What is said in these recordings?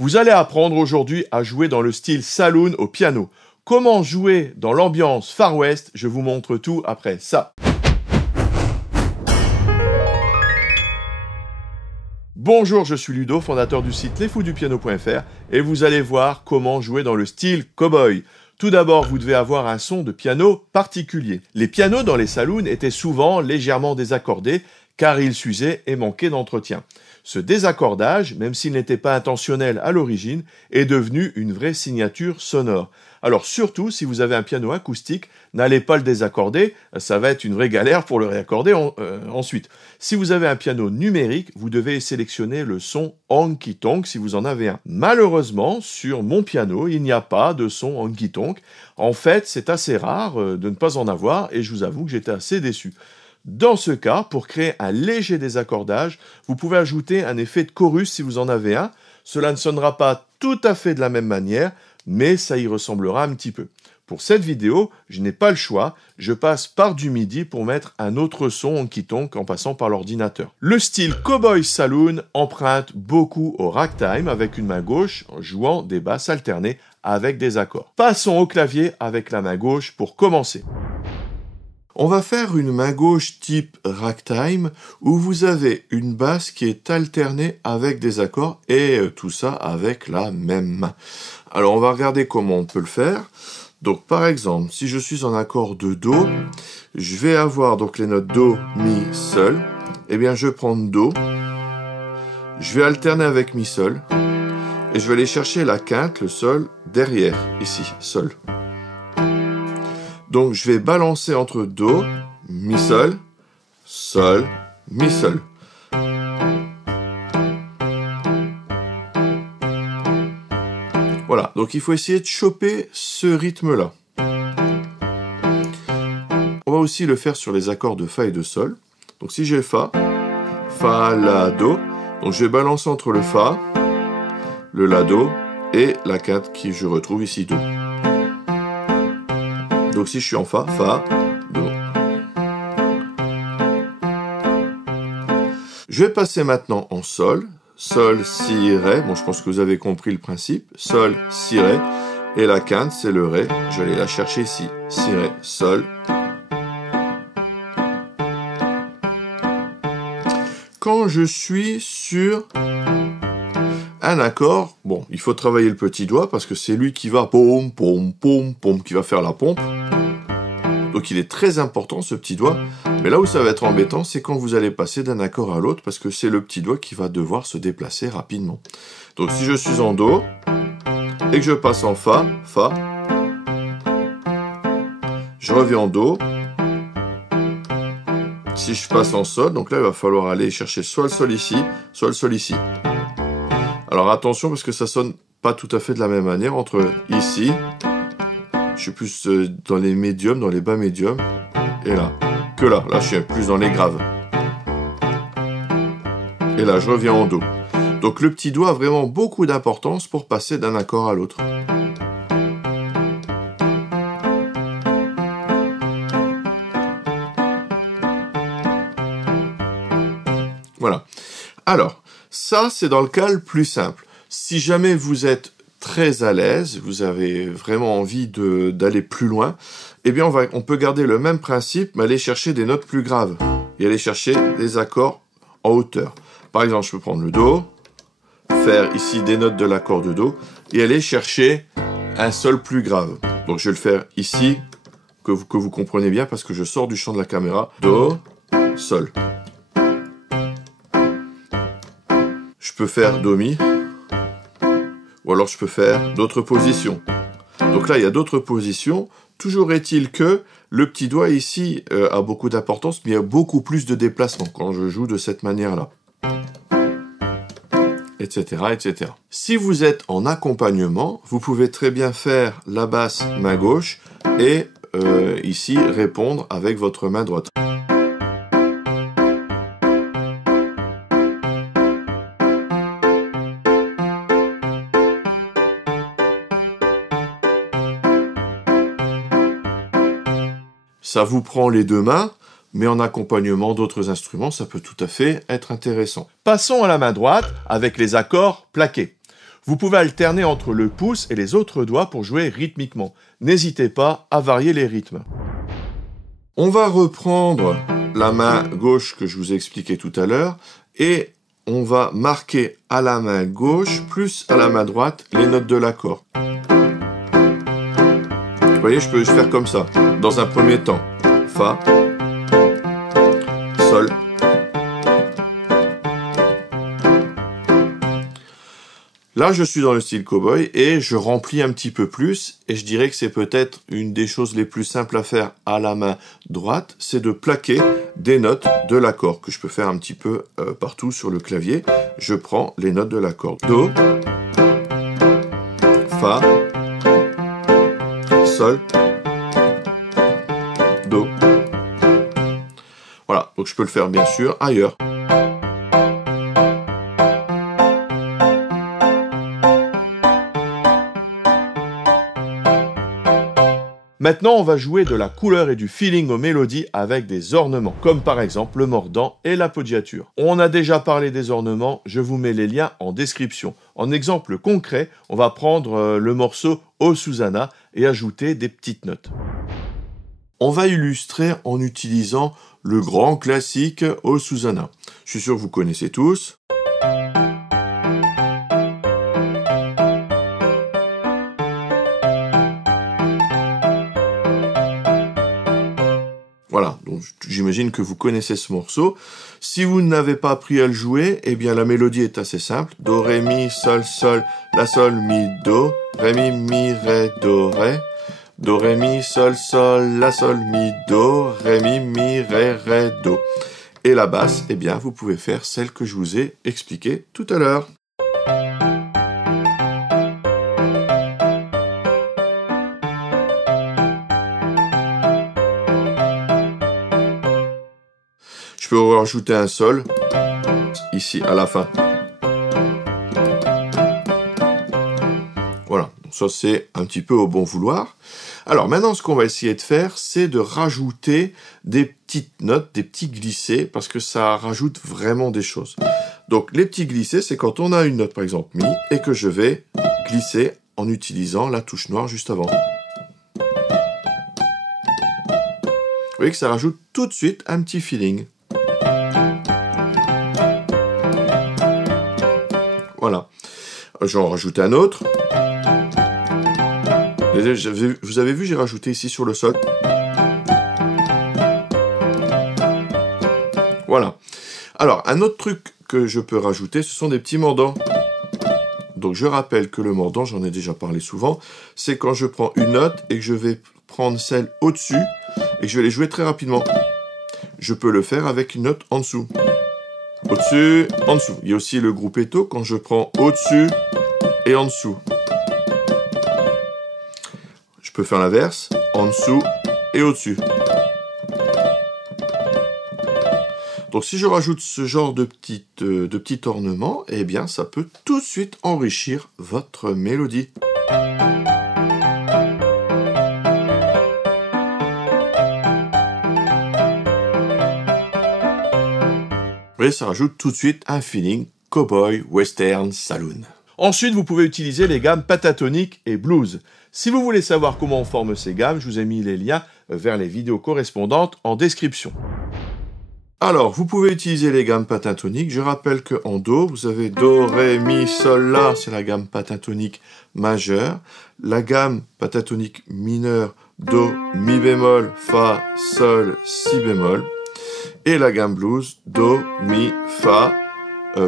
Vous allez apprendre aujourd'hui à jouer dans le style saloon au piano. Comment jouer dans l'ambiance Far West? Je vous montre tout après ça. Bonjour, je suis Ludo, fondateur du site lesfousdupiano.fr et vous allez voir comment jouer dans le style cowboy. Tout d'abord, vous devez avoir un son de piano particulier. Les pianos dans les saloons étaient souvent légèrement désaccordés car ils s'usaient et manquaient d'entretien. Ce désaccordage, même s'il n'était pas intentionnel à l'origine, est devenu une vraie signature sonore. Alors surtout, si vous avez un piano acoustique, n'allez pas le désaccorder, ça va être une vraie galère pour le réaccorder ensuite. Si vous avez un piano numérique, vous devez sélectionner le son honky tonk si vous en avez un. Malheureusement, sur mon piano, il n'y a pas de son honky tonk. En fait, c'est assez rare de ne pas en avoir et je vous avoue que j'étais assez déçu. Dans ce cas, pour créer un léger désaccordage, vous pouvez ajouter un effet de chorus si vous en avez un. Cela ne sonnera pas tout à fait de la même manière, mais ça y ressemblera un petit peu. Pour cette vidéo, je n'ai pas le choix, je passe par du MIDI pour mettre un autre son honky tonk en passant par l'ordinateur. Le style Cowboy Saloon emprunte beaucoup au ragtime avec une main gauche en jouant des basses alternées avec des accords. Passons au clavier avec la main gauche pour commencer. On va faire une main gauche type ragtime où vous avez une basse qui est alternée avec des accords et tout ça avec la même main. Alors on va regarder comment on peut le faire. Donc par exemple, si je suis en accord de Do, je vais avoir donc les notes Do, Mi, Sol. Eh bien je vais prendre Do, je vais alterner avec Mi, Sol et je vais aller chercher la quinte, le Sol, derrière, ici, Sol. Donc, je vais balancer entre Do, Mi, Sol, Sol, Mi, Sol. Voilà, donc il faut essayer de choper ce rythme-là. On va aussi le faire sur les accords de Fa et de Sol. Donc, si j'ai Fa, Fa, La, Do, donc je vais balancer entre le Fa, le La, Do et la quinte qui je retrouve ici, Do. Donc si je suis en Fa, Fa, Do. Je vais passer maintenant en Sol. Sol, Si, Ré. Bon, je pense que vous avez compris le principe. Sol, Si, Ré. Et la quinte, c'est le Ré. Je vais aller la chercher ici. Si, Ré, Sol. Quand je suis sur un accord, bon, il faut travailler le petit doigt parce que c'est lui qui va pom, pom, pom, pom, qui va faire la pompe. Donc il est très important ce petit doigt, mais là où ça va être embêtant, c'est quand vous allez passer d'un accord à l'autre, parce que c'est le petit doigt qui va devoir se déplacer rapidement. Donc si je suis en Do, et que je passe en Fa, Fa, je reviens en Do, si je passe en Sol, donc là il va falloir aller chercher soit le Sol ici, soit le Sol ici. Alors attention, parce que ça sonne pas tout à fait de la même manière, entre ici, je suis plus dans les médiums, dans les bas médiums, et là, que là je suis plus dans les graves. Et là, je reviens en Do. Donc le petit doigt a vraiment beaucoup d'importance pour passer d'un accord à l'autre. Voilà. Alors, ça, c'est dans le cas le plus simple. Si jamais vous êtes très à l'aise, vous avez vraiment envie d'aller plus loin, eh bien on peut garder le même principe, mais aller chercher des notes plus graves et aller chercher des accords en hauteur. Par exemple, je peux prendre le Do, faire ici des notes de l'accord de Do et aller chercher un Sol plus grave. Donc je vais le faire ici, que vous comprenez bien parce que je sors du champ de la caméra. Do, Sol. Je peux faire Do, Mi. Ou alors je peux faire d'autres positions. Donc là, il y a d'autres positions. Toujours est-il que le petit doigt ici a beaucoup d'importance, mais il y a beaucoup plus de déplacement quand je joue de cette manière-là. Etc., etc. Si vous êtes en accompagnement, vous pouvez très bien faire la basse main gauche et ici répondre avec votre main droite. Ça vous prend les deux mains, mais en accompagnement d'autres instruments, ça peut tout à fait être intéressant. Passons à la main droite avec les accords plaqués. Vous pouvez alterner entre le pouce et les autres doigts pour jouer rythmiquement. N'hésitez pas à varier les rythmes. On va reprendre la main gauche que je vous ai expliqué tout à l'heure et on va marquer à la main gauche plus à la main droite les notes de l'accord. Vous voyez, je peux faire comme ça. Dans un premier temps, Fa, Sol. Là, je suis dans le style cowboy et je remplis un petit peu plus et je dirais que c'est peut-être une des choses les plus simples à faire à la main droite, c'est de plaquer des notes de l'accord que je peux faire un petit peu partout sur le clavier. Je prends les notes de l'accord. Do, Fa, Sol, Do. Voilà, donc je peux le faire bien sûr ailleurs. Maintenant, on va jouer de la couleur et du feeling aux mélodies avec des ornements, comme par exemple le mordant et l'appoggiature. On a déjà parlé des ornements, je vous mets les liens en description. En exemple concret, on va prendre le morceau O Susanna et ajouter des petites notes. On va illustrer en utilisant le grand classique O Susanna. Je suis sûr que vous connaissez tous. Voilà, donc j'imagine que vous connaissez ce morceau. Si vous n'avez pas appris à le jouer, eh bien la mélodie est assez simple. Do, ré, mi, sol, sol, la, sol, mi, do, ré, mi, ré, do, ré. Do, ré, mi, sol, sol, la, sol, mi, do, ré, mi, ré, ré, do. Et la basse, eh bien vous pouvez faire celle que je vous ai expliquée tout à l'heure. Je peux rajouter un sol, ici, à la fin. Voilà, donc ça c'est un petit peu au bon vouloir. Alors maintenant, ce qu'on va essayer de faire, c'est de rajouter des petites notes, des petits glissés, parce que ça rajoute vraiment des choses. Donc les petits glissés, c'est quand on a une note, par exemple Mi, et que je vais glisser en utilisant la touche noire juste avant. Vous voyez que ça rajoute tout de suite un petit feeling. Voilà. J'en rajoute un autre. Vous avez vu, j'ai rajouté ici sur le sol. Voilà. Alors, un autre truc que je peux rajouter, ce sont des petits mordants. Donc, je rappelle que le mordant, j'en ai déjà parlé souvent, c'est quand je prends une note et que je vais prendre celle au-dessus et que je vais les jouer très rapidement. Je peux le faire avec une note en dessous. Au-dessus, en dessous. Il y a aussi le gruppetto quand je prends au-dessus et en dessous. Je peux faire l'inverse, en dessous et au-dessus. Donc si je rajoute ce genre de petit ornement, eh bien ça peut tout de suite enrichir votre mélodie. Et ça rajoute tout de suite un feeling cowboy, western, saloon. Ensuite, vous pouvez utiliser les gammes pentatoniques et blues. Si vous voulez savoir comment on forme ces gammes, je vous ai mis les liens vers les vidéos correspondantes en description. Alors, vous pouvez utiliser les gammes pentatoniques. Je rappelle qu'en Do, vous avez Do, Ré, Mi, Sol, La, c'est la gamme pentatonique majeure. La gamme pentatonique mineure, Do, Mi bémol, Fa, Sol, Si bémol. Et la gamme blues, Do, Mi, Fa,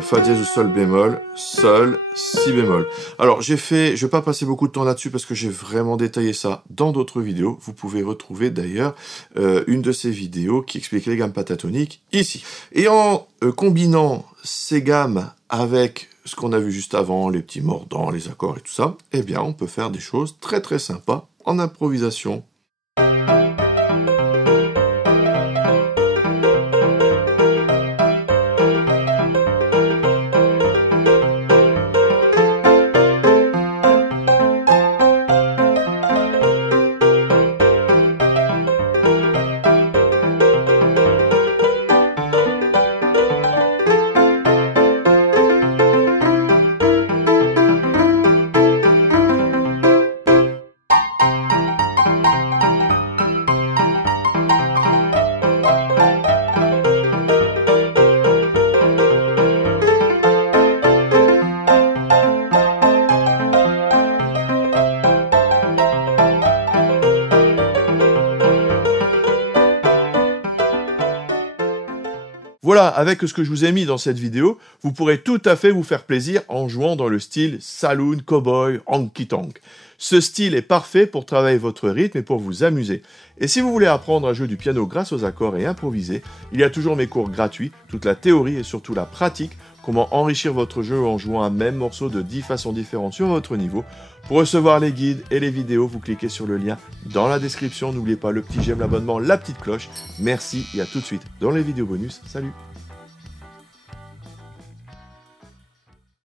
Fa dièse ou Sol bémol, Sol, Si bémol. Alors je vais pas passer beaucoup de temps là-dessus parce que j'ai vraiment détaillé ça dans d'autres vidéos. Vous pouvez retrouver d'ailleurs une de ces vidéos qui explique les gammes pentatoniques ici. Et en combinant ces gammes avec ce qu'on a vu juste avant, les petits mordants, les accords et tout ça, eh bien on peut faire des choses très très sympas en improvisation. Voilà, avec ce que je vous ai mis dans cette vidéo, vous pourrez tout à fait vous faire plaisir en jouant dans le style Saloon Cowboy Honky Tonk. Ce style est parfait pour travailler votre rythme et pour vous amuser. Et si vous voulez apprendre à jouer du piano grâce aux accords et improviser, il y a toujours mes cours gratuits, toute la théorie et surtout la pratique, comment enrichir votre jeu en jouant un même morceau de 10 façons différentes sur votre niveau. Pour recevoir les guides et les vidéos, vous cliquez sur le lien dans la description. N'oubliez pas le petit j'aime, l'abonnement, la petite cloche. Merci et à tout de suite dans les vidéos bonus. Salut!